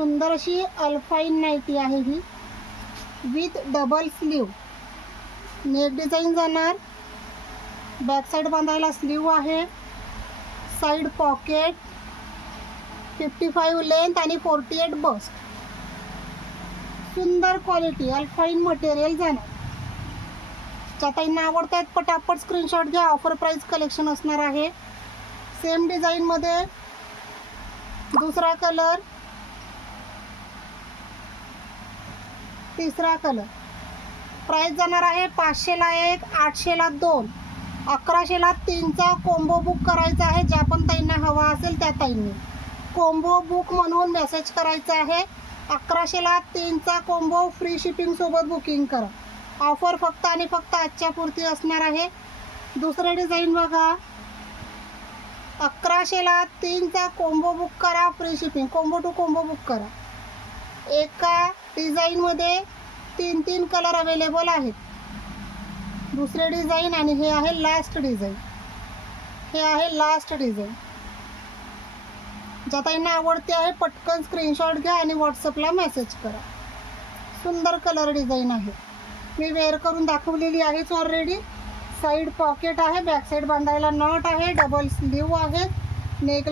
सुंदर अशी alpine nighty आहे ही with double sleeve. Neck design जाणार. बॅक साईड बांधायला स्लीव आहे. Side pocket. 55 लेंथ आणि 48 बस्ट. सुंदर क्वालिटी अल्फाईन मटेरियल जाणार. ज्याताईंना आवडत आहेत पटापट स्क्रीनशॉट घ्या. ऑफर प्राइस कलेक्शन असणार आहे. सेम डिझाईनमध्ये दुसरा कलर, तिसरा कलर. प्राइस जाणार आहे 500ला 1, 800ला 2, 1100ला 3चा कॉम्बो बुक करायचा आहे. ज्या पण ताईंना हवा असेल त्या ताईंनी कॉम्बो बुक म्हणून मेसेज करायचा आहे. 1100ला 3चा कॉम्बो फ्री शिपिंग सोबत बुकिंग करा. ऑफर फक्त आणि फक्त आजच्या पुरती असणार आहे. दुसरे डिझाईन बघा. 1100ला 3चा कॉम्बो बुक करा, free shipping. Combo to combo book करा. एका डिझाईनमध्ये 3 कलर अवेलेबल आहेत. दुसरे डिझाईन आणि हे आहे लास्ट डिझाईन. हे आहे लास्ट डिझाईन. ज्या ताईंना आवडते आहे पटकन स्क्रीनशॉट घ्या आणि व्हॉट्सअपला मेसेज करा. सुंदर कलर डिझाईन आहे. मी वेअर करून दाखवलेली आहेच ऑलरेडी. साईड पॉकेट आहे. बॅक साईड बांधायला नॉट आहे. डबल स्लीव आहे. नेकला